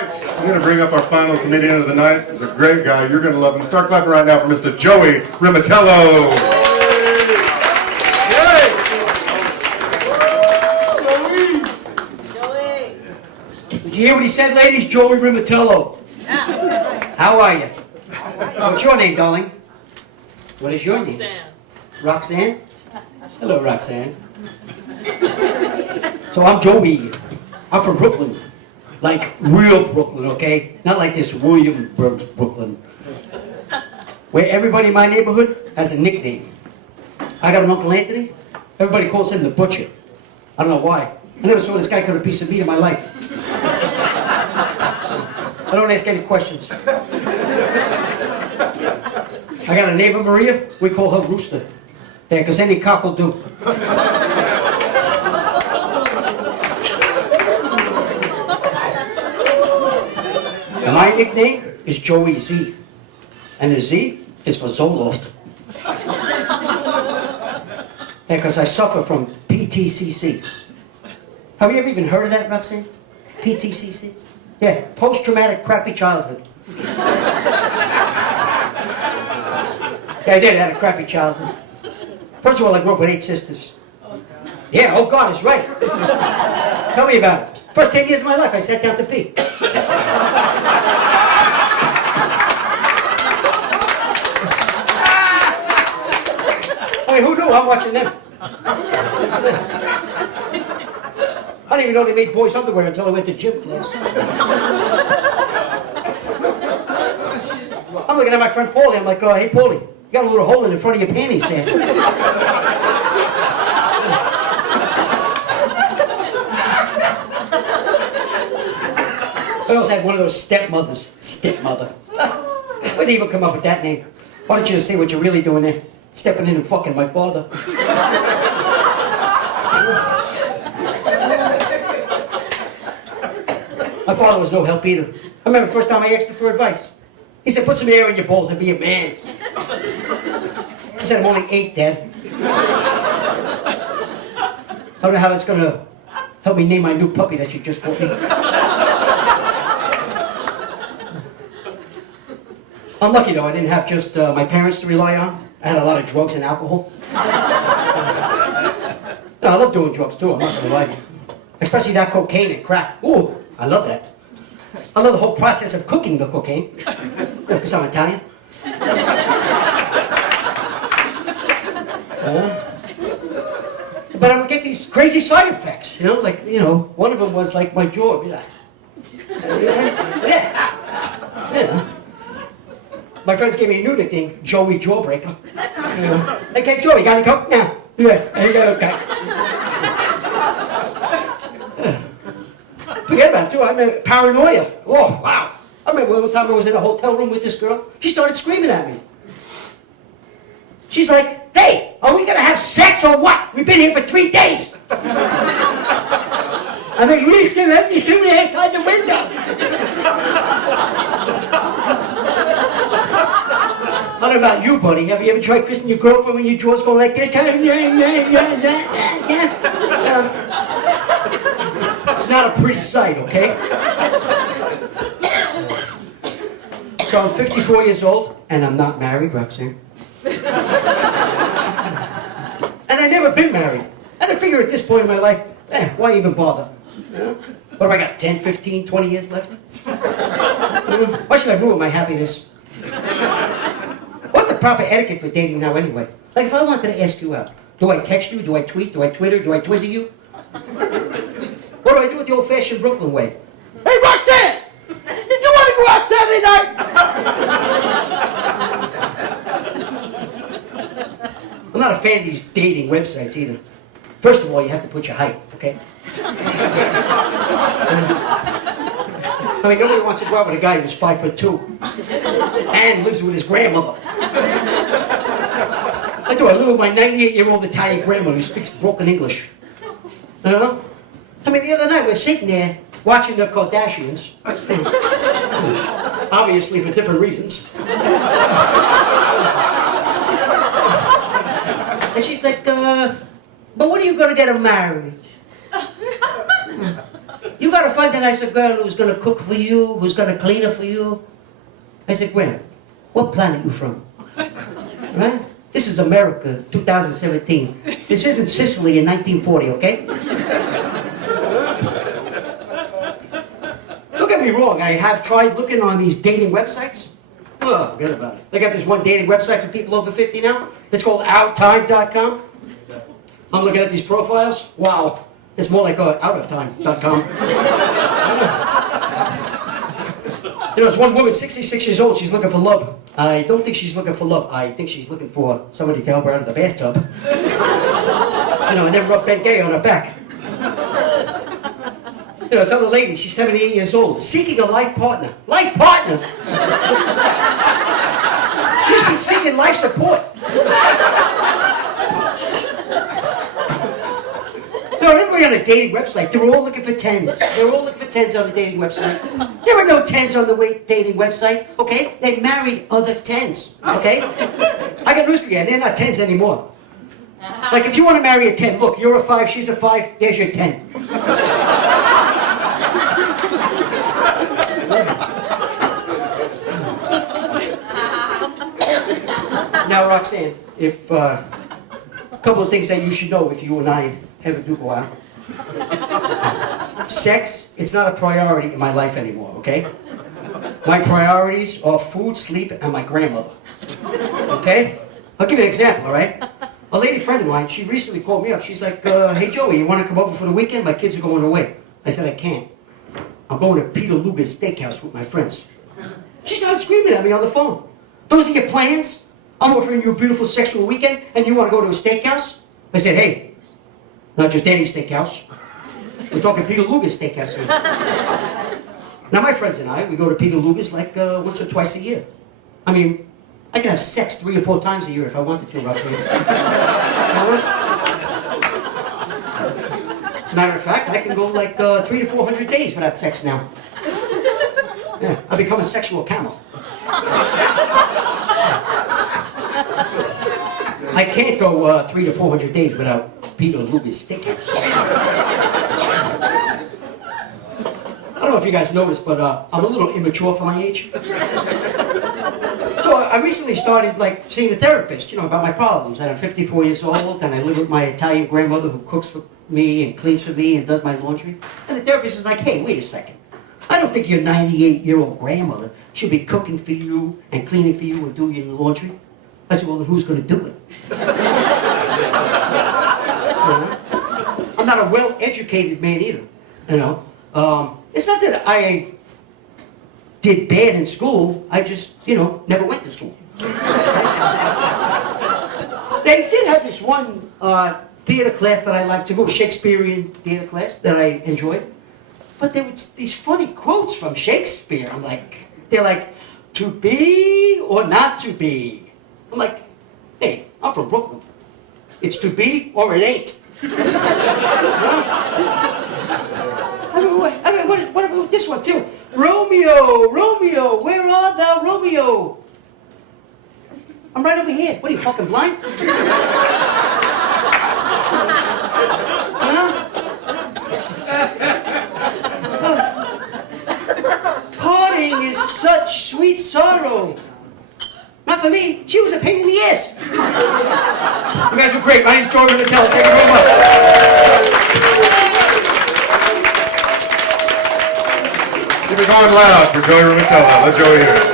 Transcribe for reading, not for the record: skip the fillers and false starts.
right, I'm going to bring up our final comedian of the night. He's a great guy. You're going to love him. Start clapping right now for Mr. Joey Rimatello. Did you hear what he said, ladies? Joey Rimatello. How are you? What's your name, darling? What is your name? Roxanne. Hello, Roxanne. So I'm Joey. I'm from Brooklyn. Like real Brooklyn, okay? Not like this Williamsburg, Brooklyn. Where everybody in my neighborhood has a nickname. I got an Uncle Anthony. Everybody calls him the Butcher. I don't know why. I never saw this guy cut a piece of meat in my life. I don't ask any questions. I got a neighbor, Maria. We call her Rooster. Yeah, because any cock will do. And my nickname is Joey Z. And the Z is for Zoloft. Yeah, because I suffer from PTCC. Have you ever even heard of that, Roxanne? PTCC? Yeah, post-traumatic crappy childhood. Yeah, I did. I had a crappy childhood. First of all, I grew up with 8 sisters. Yeah, oh God, it's right. Tell me about it. First 10 years of my life, I sat down to pee. I mean, who knew? I'm watching them. I didn't even know they made boys' underwear until I went to gym class. I'm looking at my friend Paulie. I'm like, hey, Paulie, you got a little hole in the front of your panties there. I also had one of those stepmothers. Stepmother. Where'd they even come up with that name? Why don't you just say what you're really doing there? Stepping in and fucking my father. My father was no help either. I remember the first time I asked him for advice. He said, put some air in your balls and be a man. I said, I'm only 8, Dad. I don't know how that's going to help me name my new puppy that you just bought me. I'm lucky, though. I didn't have just my parents to rely on. I had a lot of drugs and alcohol. No, I love doing drugs, too. I'm not going to lie. Especially that cocaine and crack. Ooh, I love that. I love the whole process of cooking the cocaine. Because I'm Italian. But I would get these crazy side effects, like, one of them was like my jaw would be like, yeah. My friends gave me a new nickname, Joey Jawbreaker. Okay, Joey, got any coke? No. Yeah, okay. Forget about it, too. I mean, paranoia. Oh, wow. I remember one time I was in a hotel room with this girl. She started screaming at me. She's like, hey, are we going to have sex or what? We've been here for 3 days. I mean, you can let me shoot me outside the window. I don't know about you, buddy. Have you ever tried kissing your girlfriend when your jaw's going like this? It's not a pretty sight, okay? So I'm 54 years old, and I'm not married, Roxanne. And I've never been married. And I figure at this point in my life, why even bother? What have I got, 10, 15, 20 years left? Why should I ruin my happiness? What's the proper etiquette for dating now anyway? Like if I wanted to ask you out, do I text you, do I tweet, do I Twitter, do I Twitter you? What do I do with the old-fashioned Brooklyn way? Hey, Roxanne! You want to go out Saturday night? I'm not a fan of these dating websites either. First of all, you have to put your height, okay? I mean, nobody wants to go out with a guy who's 5'2" and lives with his grandmother. I do. I live with my 98-year-old Italian grandmother who speaks broken English. I mean, the other night we were sitting there watching the Kardashians. Obviously for different reasons. And she's like, but when are you going to get him married? You got a find a nicer girl who's gonna cook for you, who's gonna clean her for you. I said, Gwen, what planet you from? Right? This is America, 2017. This isn't Sicily in 1940, okay? Don't get me wrong, I have tried looking on these dating websites. Oh, forget about it. They got this one dating website for people over 50 now. It's called outtime.com. I'm looking at these profiles. Wow. It's more like outoftime.com. You know, there's one woman, 66 years old, she's looking for love. I don't think she's looking for love. I think she's looking for somebody to help her out of the bathtub. You know, and then rub Ben Gay on her back. You know, this other lady, she's 78 years old, seeking a life partner. Life partner! She should be seeking life support. You know, everybody on a dating website, they're all looking for 10s. They're all looking for 10s on the dating website. There are no 10s on the dating website, okay? They married other 10s, okay? I got news for you, they're not 10s anymore. Like, if you want to marry a 10, look, you're a 5, she's a 5, there's your 10. Now, Roxanne, if a couple of things that you should know if you and I ever do go out. Sex, it's not a priority in my life anymore, okay? My priorities are food, sleep, and my grandmother. Okay? I'll give you an example, all right? A lady friend of mine, she recently called me up. She's like, hey, Joey, you want to come over for the weekend? My kids are going away. I said, I can't. I'm going to Peter Luger's steakhouse with my friends. She started screaming at me on the phone. Those are your plans? I'm offering you a beautiful sexual weekend, and you want to go to a steakhouse? I said, hey, not just any steakhouse. We're talking Peter Luger's steakhouse here. Now, my friends and I, we go to Peter Luger's like once or twice a year. I mean, I can have sex 3 or 4 times a year if I wanted to, Roxanne. As a matter of fact, I can go like 300 to 400 days without sex now. Yeah, I've become a sexual camel. I can't go 300 to 400 days without Peter Luger's steakhouse. I don't know if you guys noticed, but I'm a little immature for my age. So I recently started like seeing a therapist, you know, about my problems. And I'm 54 years old, and I live with my Italian grandmother who cooks for me and cleans for me and does my laundry. And the therapist is like, hey, wait a second. I don't think your 98-year-old grandmother should be cooking for you and cleaning for you and doing your laundry. I said, well, then who's going to do it? I'm not a well-educated man either, you know. It's not that I did bad in school. I just, you know, never went to school. They did have this one theater class that I liked to go, Shakespearean theater class that I enjoyed. But there was these funny quotes from Shakespeare. I'm like, they're like, to be or not to be. I'm like, hey, I'm from Brooklyn. It's to be or it ain't. I mean, what about this one too? Romeo, Romeo, where art thou, Romeo? I'm right over here. What are you, fucking blind? Huh? Parting is such sweet sorrow. Not for me. She was a pain in the ass. You guys were great. My name's Joey Rimatello. Thank you very much. Keep it going loud for Joey Rimatello. Let Joey hear it.